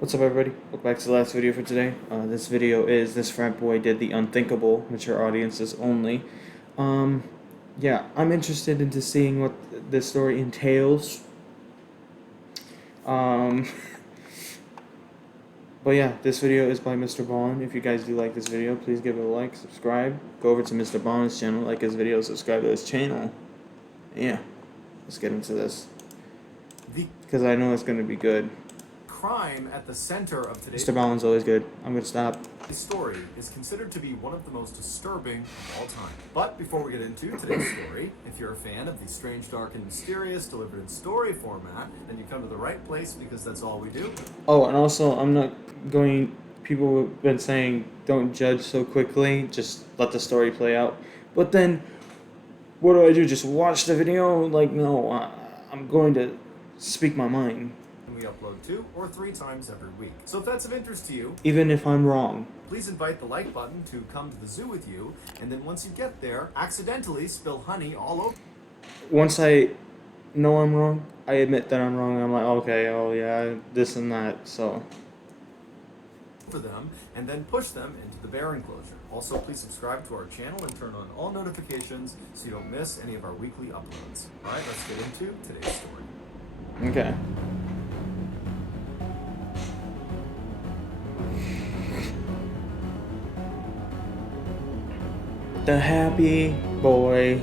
What's up, everybody? Welcome back to the last video for today. This video is this frat boy did the unthinkable, mature audiences only. Um, yeah, I'm interested into seeing what this story entails. Um, but yeah, this video is by MrBallen. If you guys do like this video, please give it a like, subscribe. Go over to MrBallen's channel, like his video, subscribe to his channel. Yeah, let's get into this. Because I know it's going to be good. Crime at the center of today's MrBallen's always good. I'm going to stop. story is considered to be one of the most disturbing of all time. But before we get into today's story, if you're a fan of the strange, dark, and mysterious delivered in story format, then you come to the right place because that's all we do. Oh, and also, I'm not going... People have been saying, don't judge so quickly, just let the story play out. But then, what do? Just watch the video? Like, no, I'm going to speak my mind. We upload 2 or 3 times every week. So if that's of interest to you, Even if I'm wrong. please invite the like button to come to the zoo with you, and then once you get there, accidentally spill honey all over Once I know I'm wrong, I admit that I'm wrong, I'm like, okay, oh yeah, this and that, so... them, and then push them into the bear enclosure. Also, please subscribe to our channel and turn on all notifications so you don't miss any of our weekly uploads. Alright, let's get into today's story. Okay. The happy boy.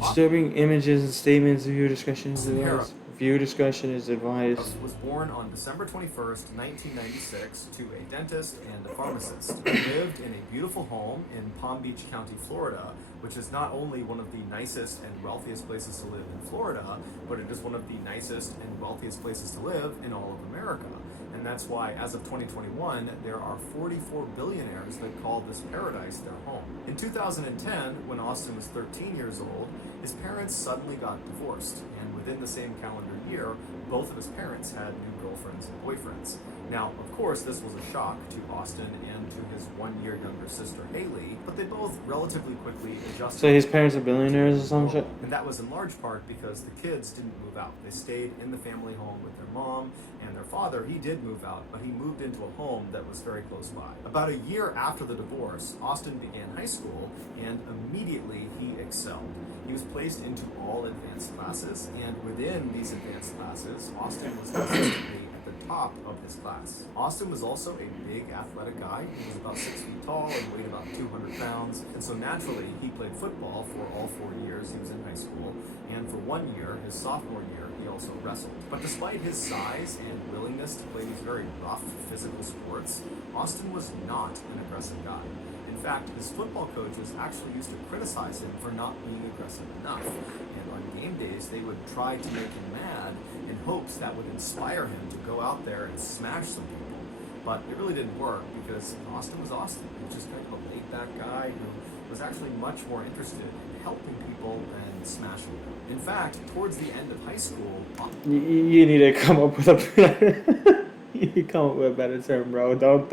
Disturbing images and statements. Viewer discussion is advised. Viewer discussion is advised. Was born on December 21st, 1996, to a dentist and a pharmacist. He lived in a beautiful home in Palm Beach County, Florida, which is not only one of the nicest and wealthiest places to live in Florida, but it is one of the nicest and wealthiest places to live in all of America. And that's why, as of 2021, there are 44 billionaires that call this paradise their home. In 2010, when Austin was 13 years old, his parents suddenly got divorced, and within the same calendar year, both of his parents had new girlfriends and boyfriends. Now, of course, this was a shock to Austin and to his 1-year younger sister, Haley, but they both relatively quickly adjusted. So his parents are billionaires or some shit? And that was in large part because the kids didn't move out. They stayed in the family home with their mom, and their father, he did move out, but he moved into a home that was very close by. About a year after the divorce, Austin began high school, and immediately he excelled. He was placed into all advanced classes, and within these advanced classes, Austin was consistently at the top of his class. Austin was also a big athletic guy. He was about 6 feet tall and weighed about 200 pounds, and so naturally he played football for all 4 years he was in high school, and for 1 year, his sophomore year, he also wrestled. But despite his size and willingness to play these very rough physical sports, Austin was not an aggressive guy. In fact, his football coaches actually used to criticize him for not being aggressive enough. And on game days, they would try to make him mad in hopes that would inspire him to go out there and smash some people. But it really didn't work because Austin was Austin. He was just kind of a laid-back guy who was actually much more interested in helping people and smashing them. In fact, towards the end of high school... You need to come up with a better... you need to come up with a better term, bro. Don't.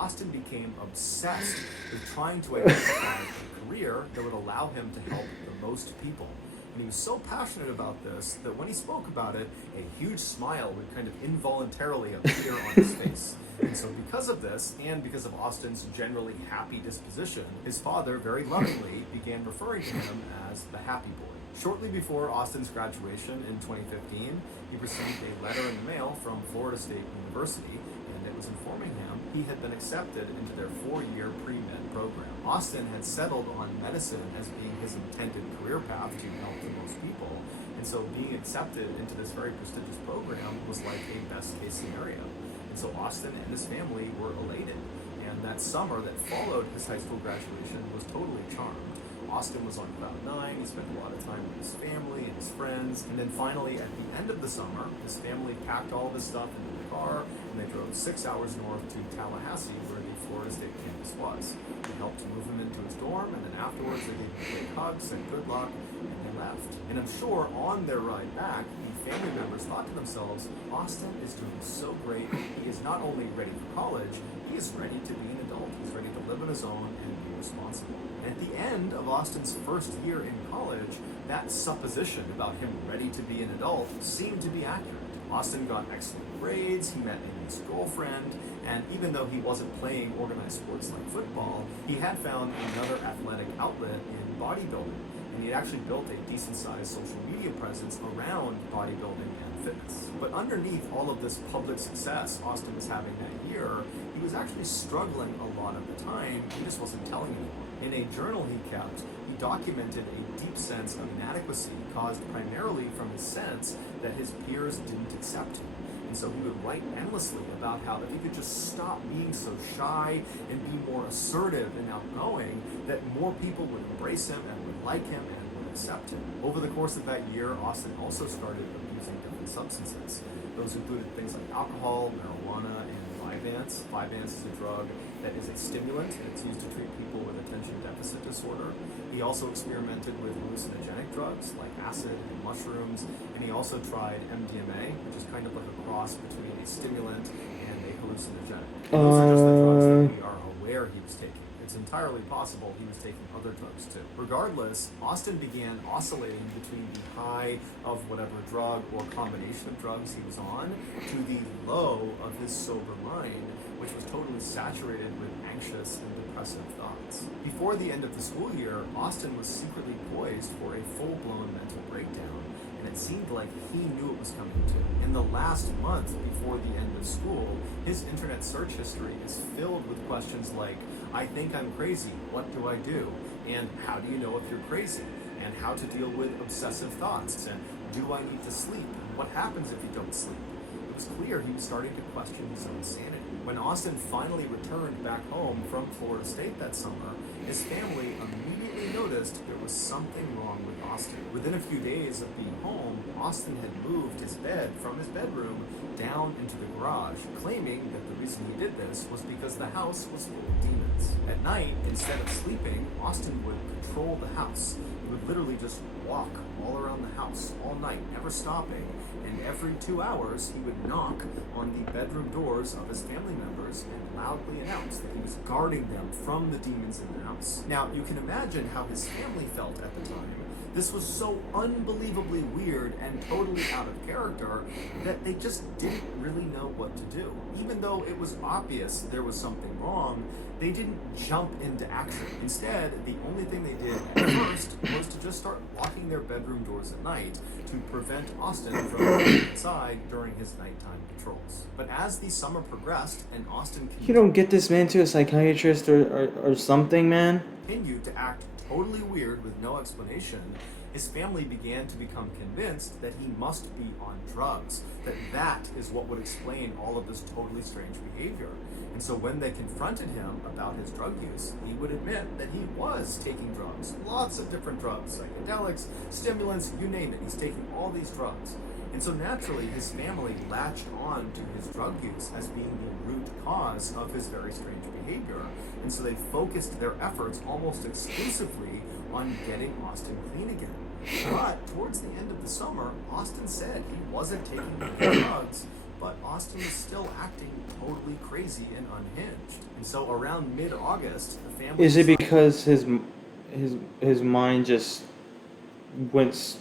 Austin became obsessed with trying to identify a career that would allow him to help the most people. And he was so passionate about this that when he spoke about it, a huge smile would kind of involuntarily appear on his face. And so because of this, and because of Austin's generally happy disposition, his father very lovingly began referring to him as the happy boy. Shortly before Austin's graduation in 2015, he received a letter in the mail from Florida State University, and it was informing him he had been accepted into their 4-year pre-med program. Austin had settled on medicine as being his intended career path to help the most people, and so being accepted into this very prestigious program was like a best-case scenario. And so Austin and his family were elated, and that summer that followed his high school graduation was totally charmed. Austin was on cloud 9, he spent a lot of time with his family and his friends, and then finally at the end of the summer, his family packed all of his stuff into the car, and they drove 6 hours north to Tallahassee, where the Florida State campus was. They helped to move him into his dorm, and then afterwards they gave him a big hug, said good luck, and they left. And I'm sure on their ride back, the family members thought to themselves, Austin is doing so great, he is not only ready for college, he is ready to be an adult, he's ready to live on his own and be responsible. And at the end of Austin's first year in college, that supposition about him ready to be an adult seemed to be accurate. Austin got excellent grades, he met Amy's girlfriend, and even though he wasn't playing organized sports like football, he had found another athletic outlet in bodybuilding. And he had actually built a decent-sized social media presence around bodybuilding and fitness. But underneath all of this public success Austin was having that year, he was actually struggling a lot of the time. He just wasn't telling anyone. In a journal he kept, he documented a deep sense of inadequacy caused primarily from his sense that his peers didn't accept him. And so he would write endlessly about how if he could just stop being so shy and be more assertive and outgoing, that more people would embrace him and would like him and would accept him. Over the course of that year, Austin also started abusing different substances. Those included things like alcohol, marijuana, and Vyvanse. Vyvanse is a drug that is a stimulant, and it's used to treat people with attention deficit disorder. He also experimented with hallucinogenic drugs like acid and mushrooms, and he also tried MDMA, which is kind of like a cross between a stimulant and a hallucinogenic. And those are just the drugs that we are aware he was taking. It's entirely possible he was taking other drugs too. Regardless, Austin began oscillating between the high of whatever drug or combination of drugs he was on to the low of his sober mind, which was totally saturated with anxious and depressive thoughts. Before the end of the school year, Austin was secretly poised for a full-blown mental breakdown, and it seemed like he knew it was coming too. In the last month before the end of school, his internet search history is filled with questions like, I think I'm crazy, what do I do? And how do you know if you're crazy? And how to deal with obsessive thoughts? And do I need to sleep? And what happens if you don't sleep? It was clear he was starting to question his own sanity. When Austin finally returned back home from Florida State that summer, his family immediately noticed there was something wrong with Austin. Within a few days of being home, Austin had moved his bed from his bedroom down into the garage, claiming that the reason he did this was because the house was full of demons. At night, instead of sleeping, Austin would patrol the house. He would literally just walk all around the house all night, never stopping, and every 2 hours he would knock on the bedroom doors of his family members and loudly announce that he was guarding them from the demons in the house. Now, you can imagine how his family felt at the time. This was so unbelievably weird and totally out of character that they just didn't really know what to do. Even though it was obvious there was something wrong, they didn't jump into action. Instead, the only thing they did at first was to just start locking their bedroom doors at night to prevent Austin from going inside during his nighttime patrols. But as the summer progressed and Austin You don't get this man to a psychiatrist or something, man? continued to act totally weird with no explanation, his family began to become convinced that he must be on drugs, that is what would explain all of this totally strange behavior. And so when they confronted him about his drug use, he would admit that he was taking drugs, lots of different drugs, psychedelics, stimulants, you name it, he's taking all these drugs. And so naturally, his family latched on to his drug use as being the root cause of his very strange behavior. And so they focused their efforts almost exclusively on getting Austin clean again. But towards the end of the summer, Austin said he wasn't taking any drugs, but Austin was still acting totally crazy and unhinged. And so around mid-August, the family... Is it because his mind just went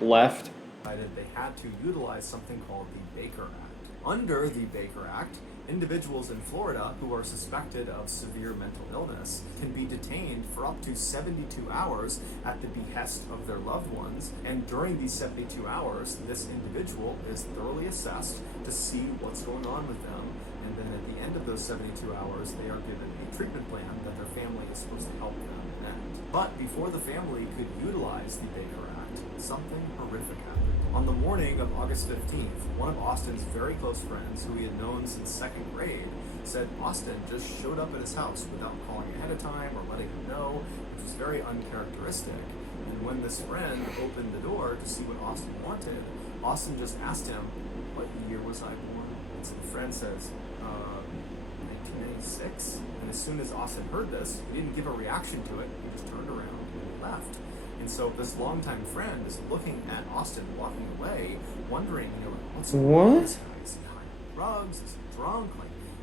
left? Decided they had to utilize something called the Baker Act. Under the Baker Act, individuals in Florida who are suspected of severe mental illness can be detained for up to 72 hours at the behest of their loved ones, and during these 72 hours, this individual is thoroughly assessed to see what's going on with them, and then at the end of those 72 hours, they are given a treatment plan that their family is supposed to help them end. But before the family could utilize the Baker Act, something horrific happened. On the morning of August 15th, one of Austin's very close friends, who he had known since second grade, said Austin just showed up at his house without calling ahead of time or letting him know, which was very uncharacteristic. And when this friend opened the door to see what Austin wanted, Austin just asked him, "What year was I born?" And so the friend says, 1996. And as soon as Austin heard this, he didn't give a reaction to it, he just turned around and left. And so this longtime friend is looking at Austin walking away, wondering, what's going on with this guy? Is he high on drugs? Is he drunk?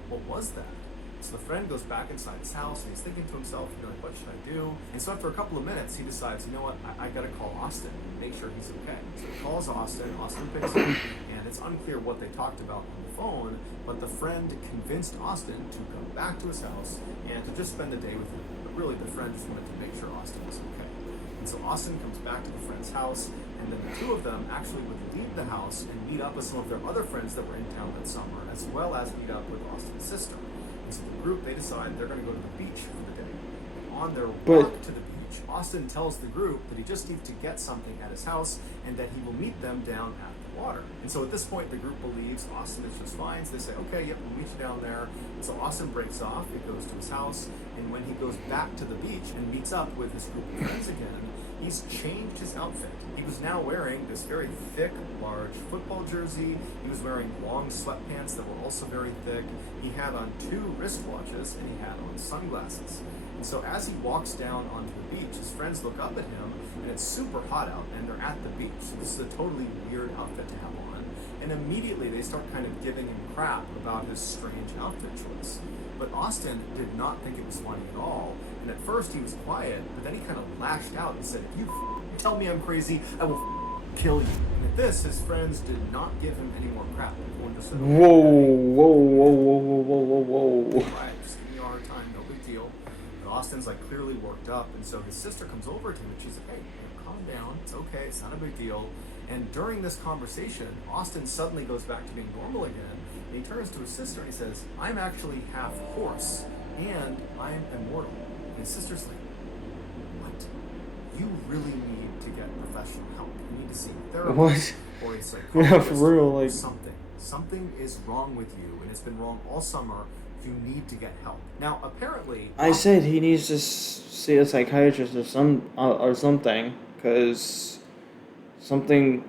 What was that? So the friend goes back inside his house and he's thinking to himself, like, what should I do? And so after a couple of minutes, he decides, you know what, I gotta call Austin and make sure he's okay. So he calls Austin picks up, and it's unclear what they talked about on the phone, but the friend convinced Austin to come back to his house and to just spend the day with him. But really, the friend just wanted to make sure Austin was okay. And so Austin comes back to the friend's house, and then the two of them actually would leave the house and meet up with some of their other friends that were in town that summer, as well as meet up with Austin's sister. And so the group, they decide they're going to go to the beach for the day. And on their walk to the beach, Austin tells the group that he just needs to get something at his house and that he will meet them down at the water. And so at this point, the group believes Austin is just fine. So they say, okay, yep, we'll meet you down there. And so Austin breaks off, he goes to his house, and when he goes back to the beach and meets up with his group of friends again, he's changed his outfit. He was now wearing this very thick, large football jersey. He was wearing long sweatpants that were also very thick. He had on 2 wristwatches, and he had on sunglasses. And so as he walks down onto the beach, his friends look up at him, and it's super hot out, and they're at the beach. So this is a totally weird outfit to have on. And immediately they start kind of giving him crap about his strange outfit choice. But Austin did not think it was funny at all. And at first he was quiet, but then he kind of lashed out and said, if you tell me I'm crazy, I will kill you. And at this, his friends did not give him any more crap. Everyone just said, okay, whoa. right, just give me a hard time, no big deal. But Austin's like clearly worked up, and so his sister comes over to him and she's like, hey, calm down, it's okay, it's not a big deal. And during this conversation, Austin suddenly goes back to being normal again, and he turns to his sister and he says, I'm actually half horse, and I'm immortal. And his sister's like, what? You really need to get professional help. You need to see a therapist or a psychologist. Yeah, for real, like something is wrong with you, and it's been wrong all summer. You need to get help. Now, apparently, I said he needs to see a psychiatrist or something, because something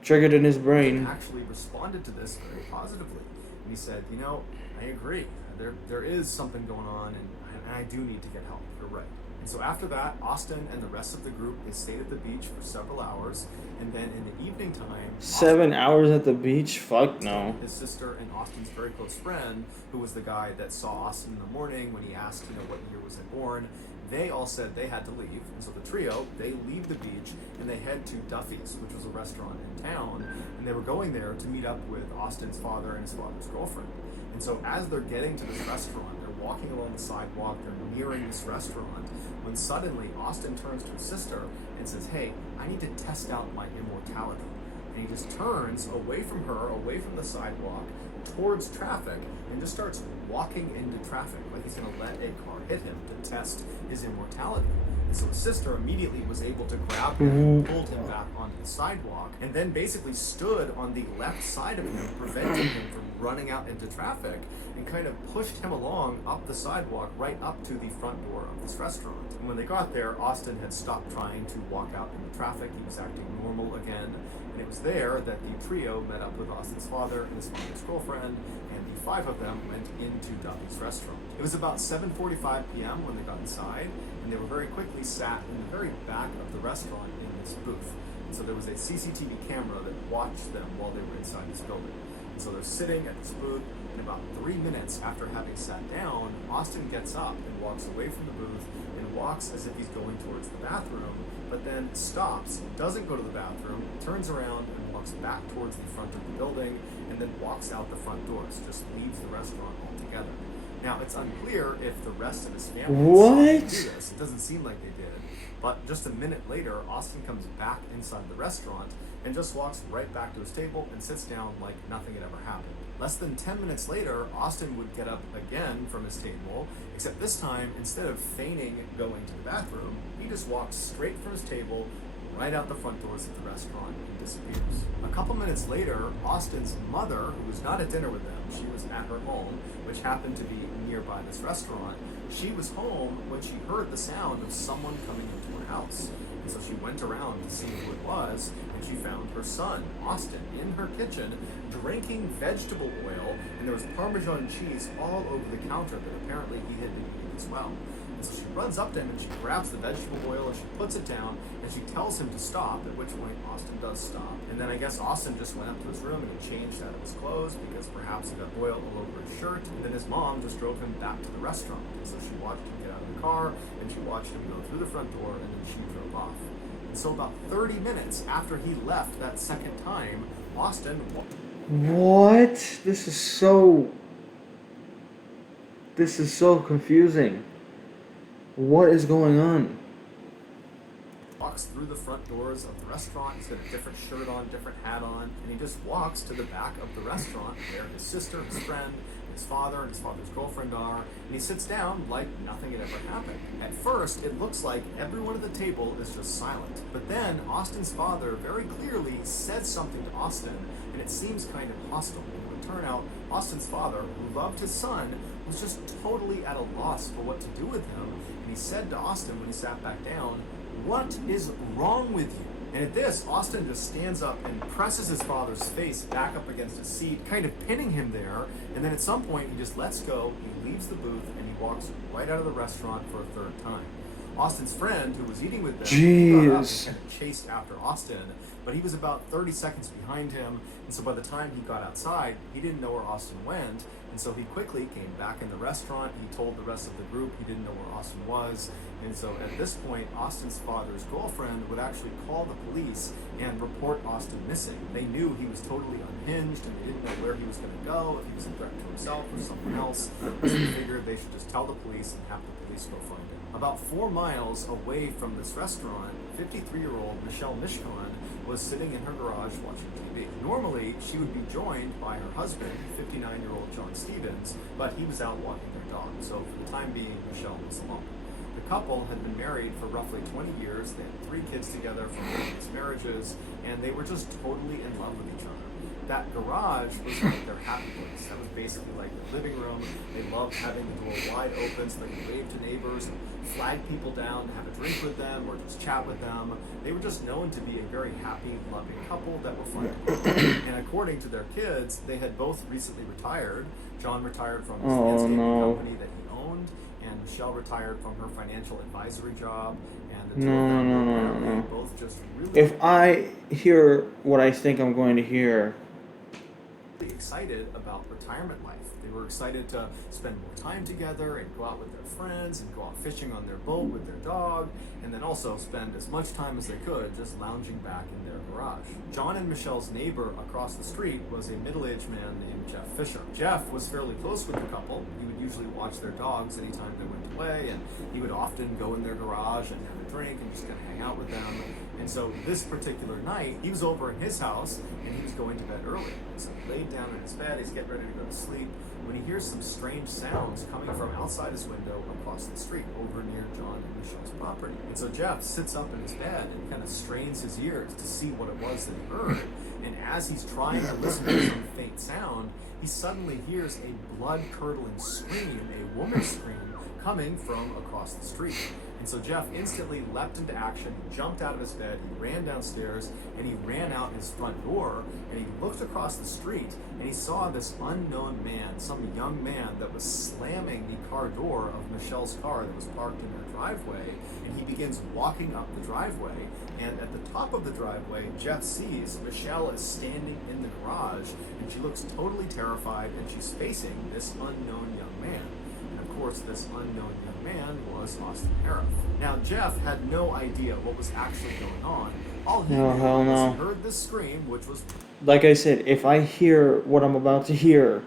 triggered in his brain. He actually responded to this very positively, and he said, you know, I agree. There is something going on, and I do need to get help. You're right. And so after that, Austin and the rest of the group, they stayed at the beach for several hours, and then in the evening time... 7 hours at the beach? Fuck no. His sister and Austin's very close friend, who was the guy that saw Austin in the morning when he asked, what year was I born, they all said they had to leave. And so the trio, they leave the beach, and they head to Duffy's, which was a restaurant in town, and they were going there to meet up with Austin's father and his father's girlfriend. And so as they're getting to this restaurant, they're walking along the sidewalk, they're nearing this restaurant, when suddenly Austin turns to his sister and says, hey, I need to test out my immortality. And he just turns away from her, away from the sidewalk, towards traffic, and just starts walking into traffic like he's going to let a car hit him to test his immortality. And so his sister immediately was able to grab him and pulled him back onto the sidewalk, and then basically stood on the left side of him, preventing him from running out into traffic, and kind of pushed him along up the sidewalk right up to the front door of this restaurant. And when they got there, Austin had stopped trying to walk out into traffic. He was acting normal again. And it was there that the trio met up with Austin's father and his father's girlfriend, and the 5 of them went into Duffy's restaurant. It was about 7:45 p.m. when they got inside, and they were very quickly sat in the very back of the restaurant in this booth. And so there was a CCTV camera that watched them while they were inside this building. And so they're sitting at this booth, and about 3 minutes after having sat down, Austin gets up and walks away from the booth and walks as if he's going towards the bathroom, but then stops, doesn't go to the bathroom, turns around and walks back towards the front of the building, and then walks out the front doors, just leaves the restaurant altogether. Now, it's unclear if the rest of his family saw him do this. It doesn't seem like they did. But just a minute later, Austin comes back inside the restaurant and just walks right back to his table and sits down like nothing had ever happened. Less than 10 minutes later, Austin would get up again from his table, except this time, instead of feigning going to the bathroom, he just walks straight from his table, right out the front doors of the restaurant, and disappears. A couple minutes later, Austin's mother, who was not at dinner with them, she was at her home, which happened to be nearby this restaurant, she was home when she heard the sound of someone coming into her house. And so she went around to see who it was, and she found her son, Austin, in her kitchen, drinking vegetable oil, and there was Parmesan cheese all over the counter that apparently he had been eating as well. And so she runs up to him and she grabs the vegetable oil and she puts it down and she tells him to stop, at which point Austin does stop. And then I guess Austin just went up to his room and he changed out of his clothes because perhaps he got oil all over his shirt. And then his mom just drove him back to the restaurant. And so she watched him get out of the car and she watched him go through the front door and then she drove off. And so about 30 minutes after he left that second time, Austin... What? This is so confusing. What is going on? Walks through the front doors of the restaurant. He's got a different shirt on, different hat on, and he just walks to the back of the restaurant where his sister, his friend, his father, and his father's girlfriend are, and he sits down like nothing had ever happened. At first, it looks like everyone at the table is just silent. But then Austin's father very clearly says something to Austin, and it seems kind of hostile. It would turn out Austin's father, who loved his son, was just totally at a loss for what to do with him, and he said to Austin when he sat back down, "What is wrong with you?" And at this, Austin just stands up and presses his father's face back up against his seat, kind of pinning him there, and then at some point he just lets go, he leaves the booth, and he walks right out of the restaurant for a third time. Austin's friend, who was eating with them, got up and kind of chased after Austin, but he was about 30 seconds behind him, and so by the time he got outside, he didn't know where Austin went, and so he quickly came back in the restaurant. He told the rest of the group he didn't know where Austin was, and so at this point, Austin's father's girlfriend would actually call the police and report Austin missing. They knew he was totally unhinged, and they didn't know where he was going to go, if he was a threat to himself or someone else, so they figured they should just tell the police and have the police go find him. About 4 miles away from this restaurant, 53-year-old Michelle Mishcon was sitting in her garage watching TV. Normally, she would be joined by her husband, 59-year-old John Stevens, but he was out walking their dog, so for the time being, Michelle was alone. The couple had been married for roughly 20 years, they had 3 kids together from previous marriages, and they were just totally in love with each other. That garage was like their happy place. That was basically like their living room. They loved having the door wide open so they could wave to neighbors and flag people down to have a drink with them or just chat with them. They were just known to be a very happy, loving couple that were fun to be with. And according to their kids, they had both recently retired. John retired from his landscaping company that he owned, and Michelle retired from her financial advisory job. And the two of them were both just really... If I hear what I think I'm going to hear... excited about retirement life. They were excited to spend more time together and go out with their friends and go out fishing on their boat with their dog, and then also spend as much time as they could just lounging back in their garage. John and Michelle's neighbor across the street was a middle-aged man named Jeff Fisher. Jeff was fairly close with the couple. He would usually watch their dogs anytime they went away, and he would often go in their garage and have a drink and just kind of hang out with them. And so this particular night, he was over in his house, and he was going to bed early. So he laid down in his bed, he's getting ready to go to sleep, when he hears some strange sounds coming from outside his window across the street over near John and Michelle's property. And so Jeff sits up in his bed and kind of strains his ears to see what it was that he heard. And as he's trying to listen to some faint sound, he suddenly hears a blood-curdling scream, a woman's scream, coming from across the street. And so Jeff instantly leapt into action, he jumped out of his bed, he ran downstairs, and he ran out his front door, and he looked across the street, and he saw this unknown man, some young man that was slamming the car door of Michelle's car that was parked in their driveway, and he begins walking up the driveway, and at the top of the driveway, Jeff sees Michelle is standing in the garage, and she looks totally terrified, and she's facing this unknown young man. Of course, this unknown young man was Austin Harif. Now, Jeff had no idea what was actually going on. All he knew was he heard this scream, which was... Like I said, if I hear what I'm about to hear...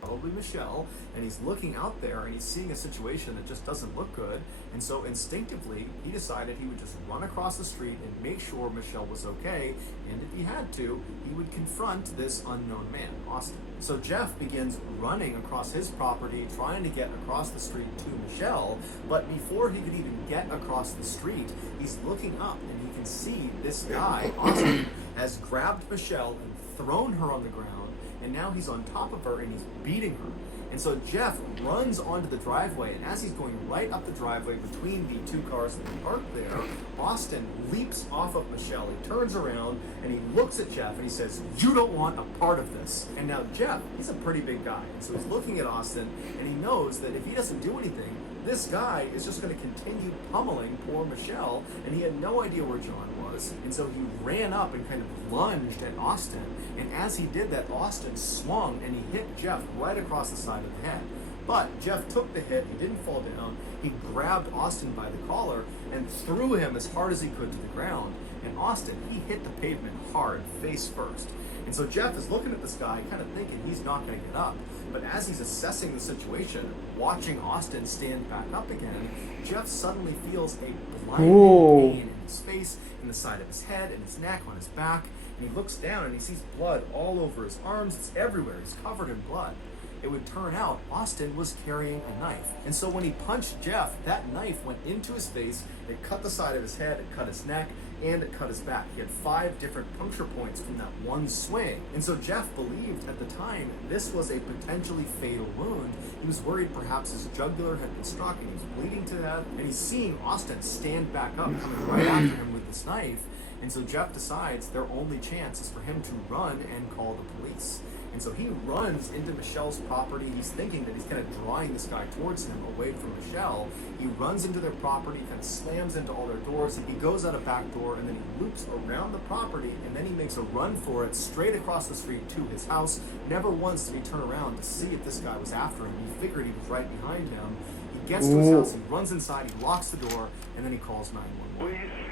probably Michelle, and he's looking out there and he's seeing a situation that just doesn't look good, and so instinctively he decided he would just run across the street and make sure Michelle was okay, and if he had to, he would confront this unknown man, Austin. So Jeff begins running across his property, trying to get across the street to Michelle, but before he could even get across the street, he's looking up and he can see this guy, Austin, has grabbed Michelle and thrown her on the ground, and now he's on top of her and he's beating her. And so Jeff runs onto the driveway, and as he's going right up the driveway between the 2 cars that are parked there, Austin leaps off of Michelle. He turns around and he looks at Jeff and he says, "You don't want a part of this." And now Jeff, he's a pretty big guy, and so he's looking at Austin, and he knows that if he doesn't do anything, This guy is just going to continue pummeling poor Michelle, and he had no idea where John was. And so he ran up and kind of lunged at Austin. And as he did that, Austin swung and he hit Jeff right across the side of the head. But Jeff took the hit, he didn't fall down. He grabbed Austin by the collar and threw him as hard as he could to the ground. And Austin, he hit the pavement hard, face first. And so Jeff is looking at this guy, kind of thinking he's not going to get up. But as he's assessing the situation, watching Austin stand back up again, Jeff suddenly feels a blinding pain in his face, in the side of his head, in his neck, on his back. And he looks down and he sees blood all over his arms. It's everywhere. He's covered in blood. It would turn out Austin was carrying a knife. And so when he punched Jeff, that knife went into his face, it cut the side of his head, it cut his neck, and it cut his back. He had 5 different puncture points from that one swing. And so Jeff believed at the time this was a potentially fatal wound. He was worried perhaps his jugular had been struck and he was bleeding to death. And he's seeing Austin stand back up, coming right after him with this knife. And so Jeff decides their only chance is for him to run and call the police. And so he runs into Michelle's property. He's thinking that he's kind of drawing this guy towards him away from Michelle. He runs into their property, kind of slams into all their doors. He goes out a back door and then he loops around the property and then he makes a run for it straight across the street to his house. Never once did he turn around to see if this guy was after him. He figured he was right behind him. He gets to his house, he runs inside, he locks the door, and then he calls 911. Police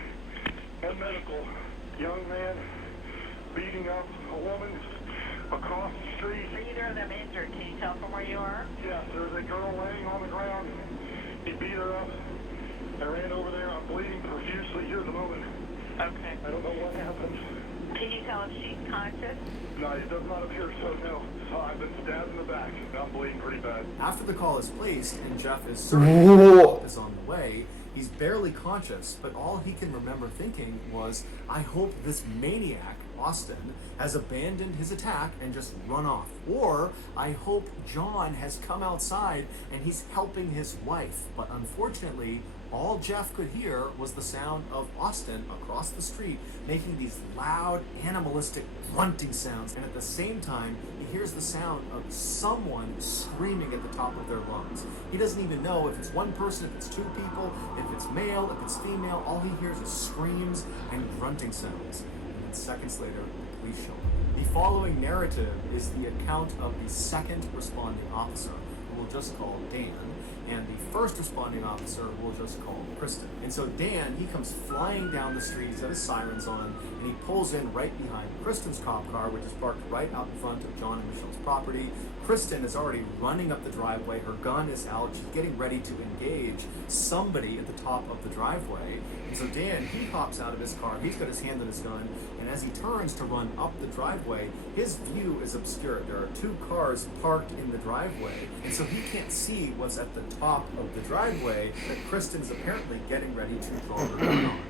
and medical. Young man beating up a woman across the street. Are either of them injured? Can you tell from where you are? Yes, there's a girl laying on the ground. He beat her up. I ran over there. I'm bleeding profusely here at the moment. Okay. I don't know what happened. Can you tell if she's conscious? No, it does not appear so, no. So I've been stabbed in the back. I'm bleeding pretty bad. After the call is placed and Jeff is certain help is on the way, he's barely conscious, but all he can remember thinking was, I hope this maniac, Austin, has abandoned his attack and just run off. Or I hope John has come outside and he's helping his wife. But unfortunately, all Jeff could hear was the sound of Austin across the street making these loud, animalistic grunting sounds. And at the same time, he hears the sound of someone screaming at the top of their lungs. He doesn't even know if it's one person, if it's 2 people, if it's male, if it's female. All he hears is screams and grunting sounds. And then seconds later, the police show up. The following narrative is the account of the second responding officer, who we'll just call Dan, and the first responding officer we'll just call Kristen. And so Dan, he comes flying down the street, he's got his sirens on, and he pulls in right behind Kristen's cop car, which is parked right out in front of John and Michelle's property. Kristen is already running up the driveway, her gun is out, she's getting ready to engage somebody at the top of the driveway. And so Dan, he hops out of his car, he's got his hand on his gun, and as he turns to run up the driveway, his view is obscured. There are 2 cars parked in the driveway, and so he can't see what's at the top of the driveway that Kristen's apparently getting ready to draw her gun on.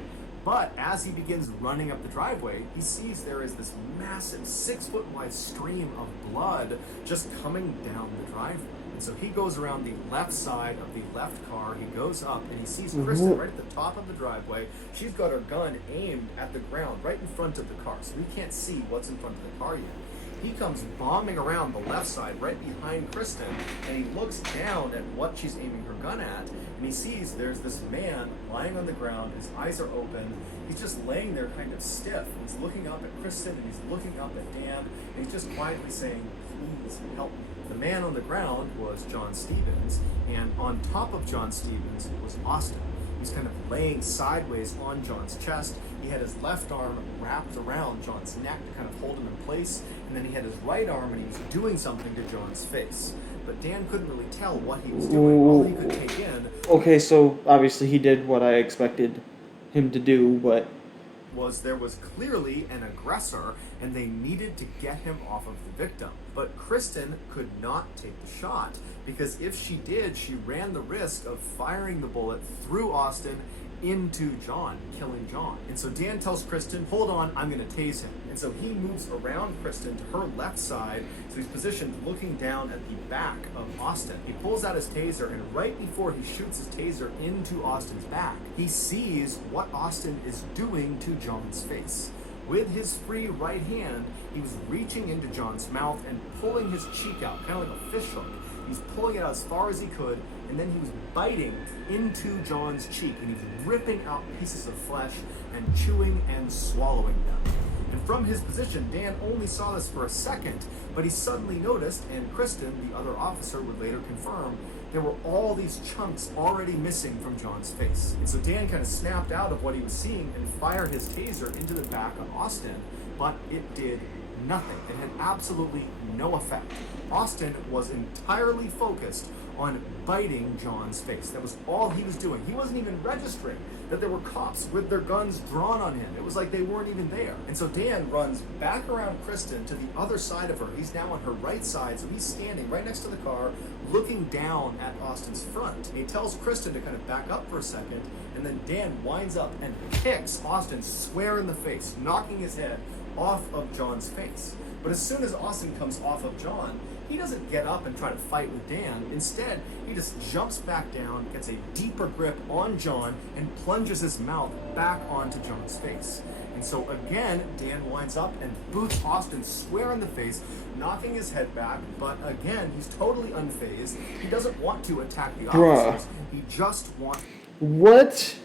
But as he begins running up the driveway, he sees there is this massive 6-foot wide stream of blood just coming down the driveway. And so he goes around the left side of the left car, he goes up and he sees Kristen right at the top of the driveway. She's got her gun aimed at the ground right in front of the car, so he can't see what's in front of the car yet. He comes bombing around the left side right behind Kristen, and he looks down at what she's aiming her gun at, and he sees there's this man lying on the ground, his eyes are open, he's just laying there kind of stiff. He's looking up at Kristen and he's looking up at Dan, and he's just quietly saying, please help me. The man on the ground was John Stevens, and on top of John Stevens was Austin. He's kind of laying sideways on John's chest. He had his left arm wrapped around John's neck to kind of hold him in place, and then he had his right arm and he was doing something to John's face. But Dan couldn't really tell what he was doing. All he could take in Okay, so obviously he did what I expected him to do, but was there was clearly an aggressor and they needed to get him off of the victim. But Kristen could not take the shot because if she did, she ran the risk of firing the bullet through Austin into John, killing John. And so Dan tells Kristen, hold on, I'm gonna tase him. And so he moves around Kristen to her left side, so he's positioned looking down at the back of Austin. He pulls out his taser, and right before he shoots his taser into Austin's back, he sees what Austin is doing to John's face. With his free right hand, he was reaching into John's mouth and pulling his cheek out, kind of like a fish hook. He's pulling it out as far as he could, and then he was biting into John's cheek, and he was ripping out pieces of flesh and chewing and swallowing them. And from his position, Dan only saw this for a second, but he suddenly noticed, and Kristen, the other officer, would later confirm, there were all these chunks already missing from John's face. And so Dan kind of snapped out of what he was seeing and fired his taser into the back of Austin, but it did nothing. It had absolutely no effect. Austin was entirely focused on biting John's face. That was all he was doing. He wasn't even registering that there were cops with their guns drawn on him. It was like they weren't even there. And so Dan runs back around Kristen to the other side of her. He's now on her right side, so he's standing right next to the car, looking down at Austin's front. And he tells Kristen to kind of back up for a second, and then Dan winds up and kicks Austin square in the face, knocking his head off of John's face. But as soon as Austin comes off of John, he doesn't get up and try to fight with Dan. Instead, he just jumps back down, gets a deeper grip on John, and plunges his mouth back onto John's face. And so again, Dan winds up and boots Austin square in the face, knocking his head back, but again, he's totally unfazed. He doesn't want to attack the officers. He just wants... What?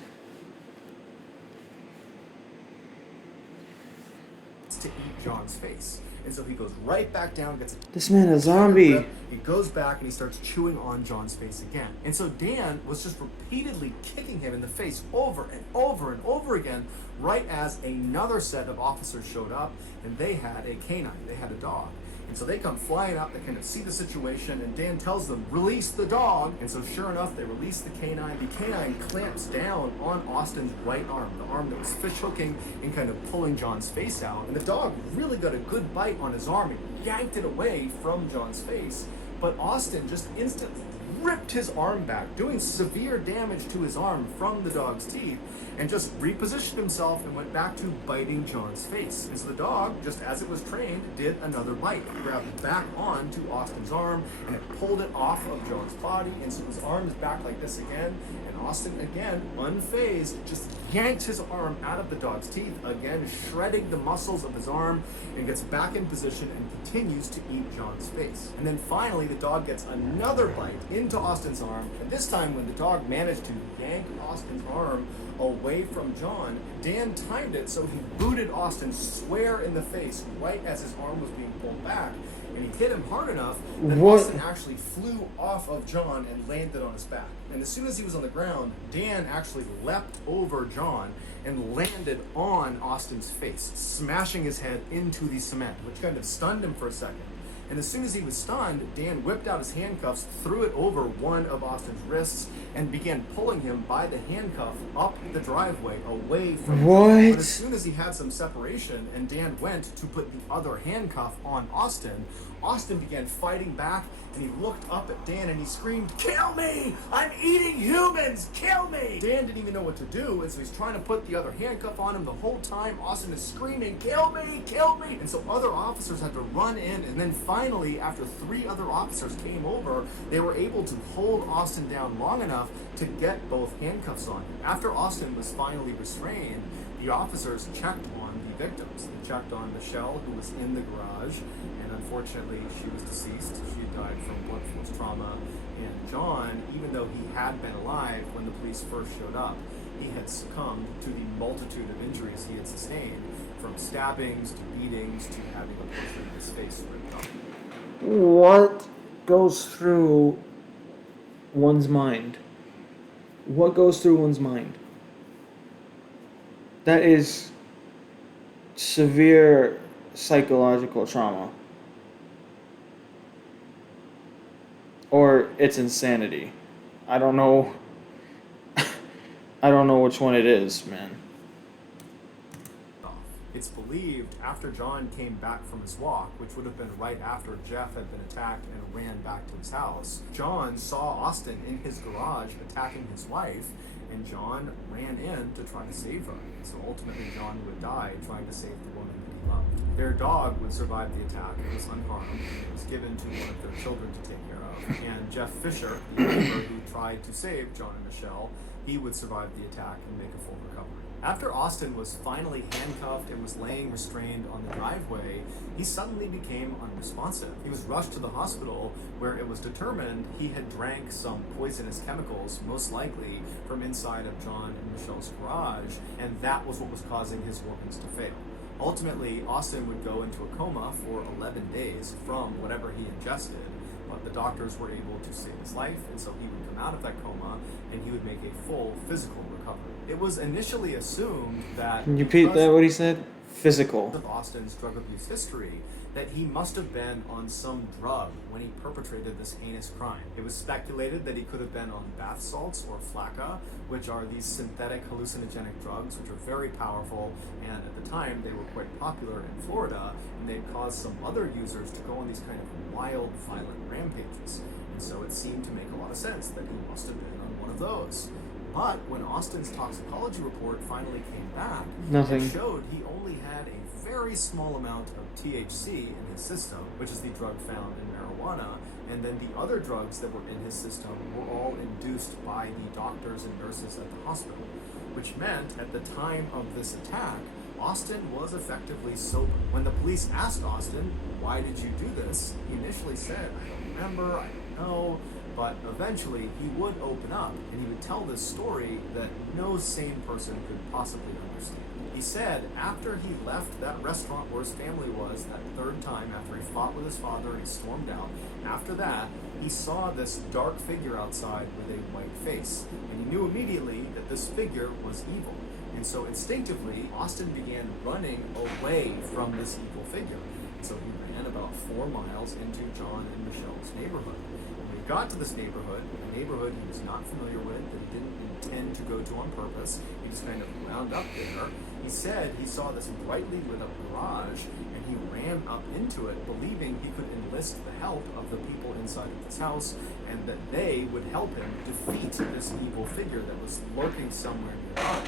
to eat John's face. And so he goes right back down, gets This man a zombie. He goes back and he starts chewing on John's face again. And so Dan was just repeatedly kicking him in the face over and over and over again, right as another set of officers showed up, and they had a canine, they had a dog. And so they come flying out, they kind of see the situation, and Dan tells them, release the dog. And so sure enough, they release the canine. The canine clamps down on Austin's right arm, the arm that was fish hooking and kind of pulling John's face out. And the dog really got a good bite on his arm and yanked it away from John's face. But Austin just instantly ripped his arm back, doing severe damage to his arm from the dog's teeth, and just repositioned himself and went back to biting John's face. And so the dog, just as it was trained, did another bite. It grabbed back onto Austin's arm, and it pulled it off of John's body, and so his arm is back like this again, and Austin, again, unfazed, just yanked his arm out of the dog's teeth, again shredding the muscles of his arm, and gets back in position and continues to eat John's face. And then finally, the dog gets another bite into Austin's arm, and this time when the dog managed to yank Austin's arm away from John, Dan timed it so he booted Austin square in the face right as his arm was being pulled back, and he hit him hard enough that Austin actually flew off of John and landed on his back. And as soon as he was on the ground, Dan actually leapt over John and landed on Austin's face, smashing his head into the cement, which kind of stunned him for a second. And as soon as he was stunned, Dan whipped out his handcuffs, threw it over one of Austin's wrists, and began pulling him by the handcuff up the driveway away from him. But as soon as he had some separation and Dan went to put the other handcuff on Austin, Austin began fighting back, and he looked up at Dan and he screamed, "Kill me! I'm eating humans! Kill me!" Dan didn't even know what to do, and so he's trying to put the other handcuff on him the whole time. Austin is screaming, "Kill me! Kill me!" And so other officers had to run in, and then finally, after 3 other officers came over, they were able to hold Austin down long enough to get both handcuffs on him. After Austin was finally restrained, the officers checked on the victims. They checked on Michelle, who was in the garage, and unfortunately she was deceased. She had died from blunt force trauma. And John, even though he had been alive when the police first showed up, he had succumbed to the multitude of injuries he had sustained, from stabbings to beatings to having a portion of his face ripped off. What goes through one's mind? What goes through one's mind? That is severe psychological trauma. Or it's insanity. I don't know. I don't know which one it is, man. It's believed after John came back from his walk, which would have been right after Jeff had been attacked and ran back to his house, John saw Austin in his garage attacking his wife, and John ran in to try to save her. So ultimately John would die trying to save the woman that he loved. Their dog would survive the attack. It was unharmed. It was given to one of their children to take care of. And Jeff Fisher, the neighbor who tried to save John and Michelle, he would survive the attack and make a full recovery. After Austin was finally handcuffed and was laying restrained on the driveway, he suddenly became unresponsive. He was rushed to the hospital where it was determined he had drank some poisonous chemicals, most likely from inside of John and Michelle's garage, and that was what was causing his organs to fail. Ultimately, Austin would go into a coma for 11 days from whatever he ingested, but the doctors were able to save his life, and so he would come out of that coma and he would make a full physical recovery. It was initially assumed that Can you repeat that, what he said? Physical. of Austin's drug abuse history, that he must have been on some drug when he perpetrated this heinous crime. It was speculated that he could have been on bath salts or flakka, which are these synthetic hallucinogenic drugs which are very powerful, and at the time they were quite popular in Florida, and they'd caused some other users to go on these kind of wild, violent rampages. And so it seemed to make a lot of sense that he must have been on one of those. But when Austin's toxicology report finally came back, Nothing. it showed he only had a very small amount of THC in his system, which is the drug found in marijuana, and then the other drugs that were in his system were all induced by the doctors and nurses at the hospital, which meant at the time of this attack, Austin was effectively sober. When the police asked Austin, "Why did you do this?" he initially said, "I don't remember, I don't know." But eventually he would open up and he would tell this story that no sane person could possibly understand. He said after he left that restaurant where his family was that third time, after he fought with his father and he stormed out, after that he saw this dark figure outside with a white face, and he knew immediately that this figure was evil. And so instinctively, Austin began running away from this evil figure. So he ran about 4 miles into John and Michelle's neighborhood. Got to this neighborhood, a neighborhood he was not familiar with, that he didn't intend to go to on purpose. He just kind of wound up there. He said he saw this brightly lit up garage, and he ran up into it, believing he could enlist the help of the people inside of this house, and that they would help him defeat this evil figure that was lurking somewhere nearby.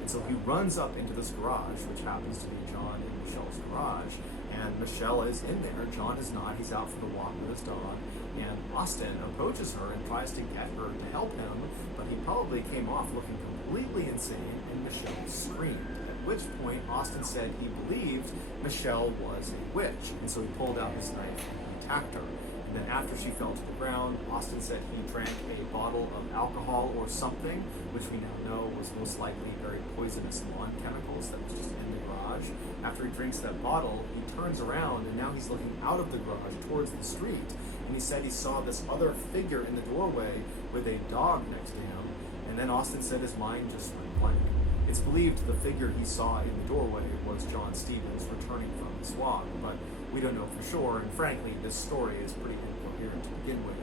And so he runs up into this garage, which happens to be John and Michelle's garage, and Michelle is in there. John is not. He's out for the walk with his dog. And Austin approaches her and tries to get her to help him, but he probably came off looking completely insane, and Michelle screamed. At which point, Austin said he believed Michelle was a witch, and so he pulled out his knife and he attacked her. And then after she fell to the ground, Austin said he drank a bottle of alcohol or something, which we now know was most likely very poisonous lawn chemicals that was just in the garage. After he drinks that bottle, he turns around and now he's looking out of the garage towards the street. And he said he saw this other figure in the doorway with a dog next to him. And then Austin said his mind just went blank. It's believed the figure he saw in the doorway was John Stevens returning from his walk, but we don't know for sure. And frankly, this story is pretty incoherent to begin with,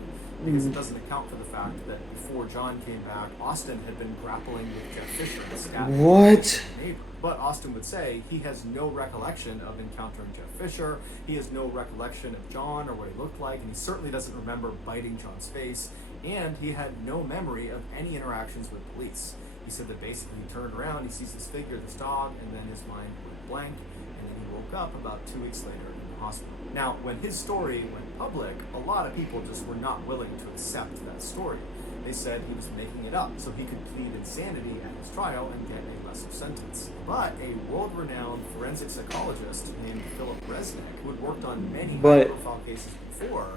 because it doesn't account for the fact that before John came back, Austin had been grappling with Jeff Fisher, the scat What? neighbor. But Austin would say he has no recollection of encountering Jeff Fisher. He has no recollection of John or what he looked like, and he certainly doesn't remember biting John's face, and he had no memory of any interactions with police. He said that basically he turned around, he sees this figure, this dog, and then his mind went blank, and then he woke up about 2 weeks later in the hospital. Now, when his story went public, a lot of people just were not willing to accept that story. They said he was making it up so he could plead insanity at his trial and get a lesser sentence. But a world-renowned forensic psychologist named Philip Resnick, who had worked on many high-profile cases before,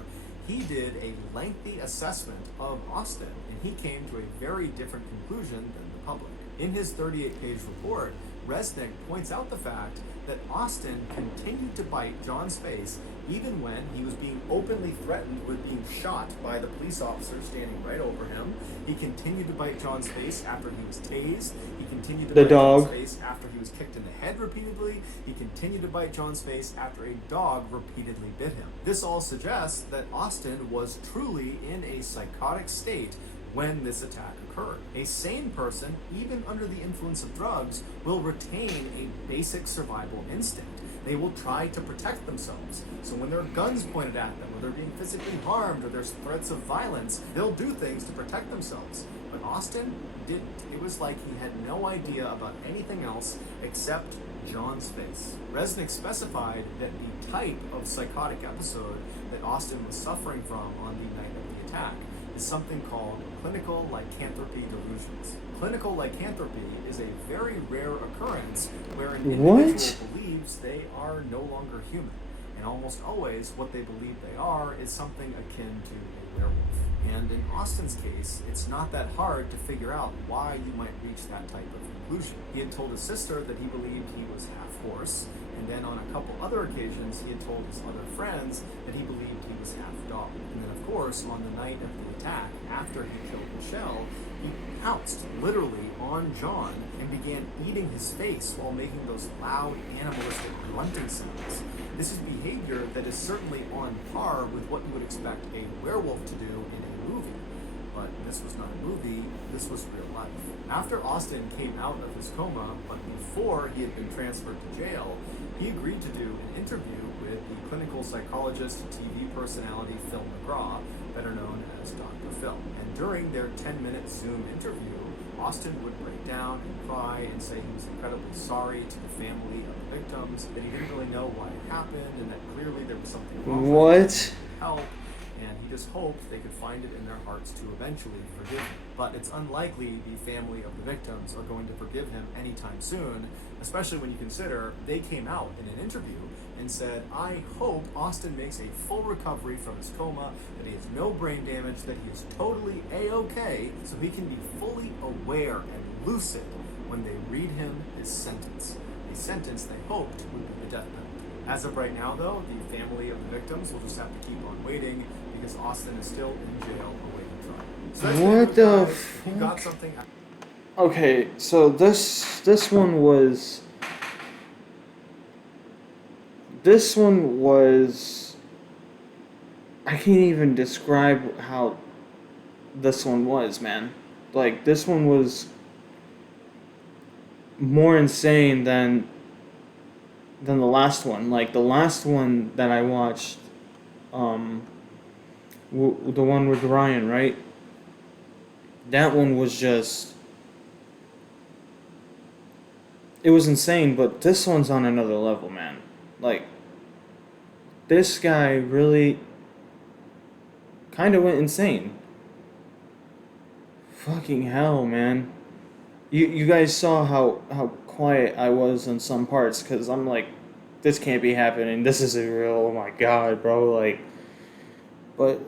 he did a lengthy assessment of Austin, and he came to a very different conclusion than the public. In his 38-page report, Resnick points out the fact that Austin continued to bite John's face even when he was being openly threatened with being shot by the police officer standing right over him. He continued to bite John's face after he was tased. He continued to bite John's face after he was kicked in the head repeatedly. He continued to bite John's face after a dog repeatedly bit him. This all suggests that Austin was truly in a psychotic state when this attack occurred. A sane person, even under the influence of drugs, will retain a basic survival instinct. They will try to protect themselves. So when there are guns pointed at them, or they're being physically harmed, or there's threats of violence, they'll do things to protect themselves. But Austin didn't. It was like he had no idea about anything else except John's face. Resnick specified that the type of psychotic episode that Austin was suffering from on the night of the attack is something called clinical lycanthropy delusions. Clinical lycanthropy is a very rare occurrence where an individual believes they are no longer human. And almost always, what they believe they are is something akin to a werewolf. And in Austin's case, it's not that hard to figure out why you might reach that type of conclusion. He had told his sister that he believed he was half horse, and then on a couple other occasions, he had told his other friends that he believed he was half dog. And then, of course, on the night of the attack, after he killed Michelle, he pounced literally on John and began eating his face while making those loud, animalistic grunting sounds. This is behavior that is certainly on par with what you would expect a werewolf to do in a movie. But this was not a movie, this was real life. After Austin came out of his coma, but before he had been transferred to jail, he agreed to do an interview with the clinical psychologist, TV personality Phil McGraw, better known as Dr. Phil. And during their 10-minute Zoom interview, Austin would break down and cry and say he was incredibly sorry to the family of the victims, that he didn't really know why it happened, and that clearly there was something wrong with him, help, and he just hoped they could find it in their hearts to eventually forgive him. But it's unlikely the family of the victims are going to forgive him anytime soon, especially when you consider they came out in an interview and said, I hope Austin makes a full recovery from his coma, that he has no brain damage, that he is totally A-okay, so he can be fully aware and lucid when they read him his sentence. A sentence they hoped would be the death penalty. As of right now, though, the family of the victims will just have to keep on waiting because Austin is still in jail awaiting trial. So that's what the fuck? You got something. Okay, so this one was I can't even describe how this one was, man. Like, this one was more insane than the last one. Like, the last one that I watched, the one with Ryan, right? That one was just, it was insane, but this one's on another level, man. Like, this guy really kind of went insane. Fucking hell, man. You guys saw how quiet I was in some parts, because I'm like, this can't be happening. This isn't real. Oh my god, bro. Like, but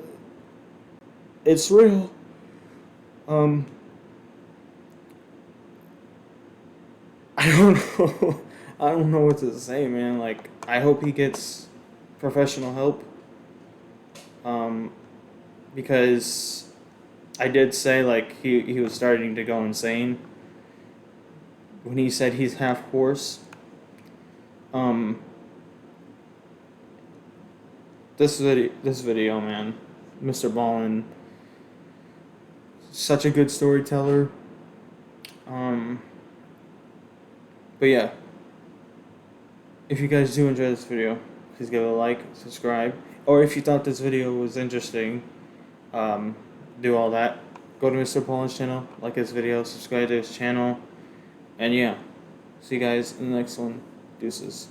it's real. I don't know. I don't know what to say, man. Like, I hope he gets professional help. Because I did say, like, he was starting to go insane when he said he's half horse. This video, man, MrBallen, such a good storyteller. But yeah, if you guys do enjoy this video, please give it a like, subscribe, or if you thought this video was interesting, do all that. Go to MrBallen's channel, like his video, subscribe to his channel, and yeah, see you guys in the next one. Deuces.